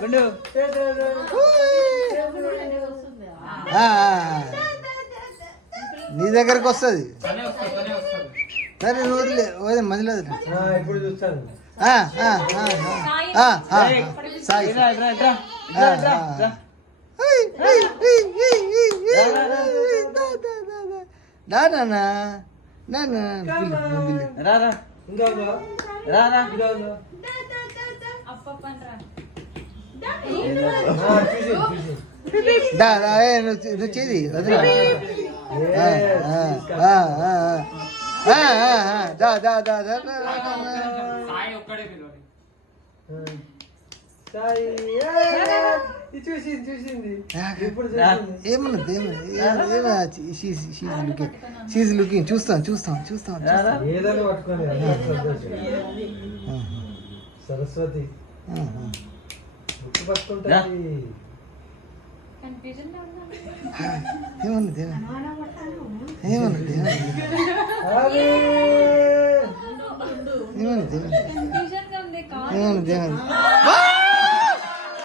గుండు నీ దగ్గరకు వస్తుంది సరే వదిలే వదిలే మధ్యలో ఇప్పుడు చూస్తాను సాయి నువ్వు చేది వదిలే చూసింది ఏమన్నది లుకింగ్ చూస్తాం ఏదైనా పట్టుకొని సరస్వతి పట్టుకుంటా ఏమన్నది ఏమన్నది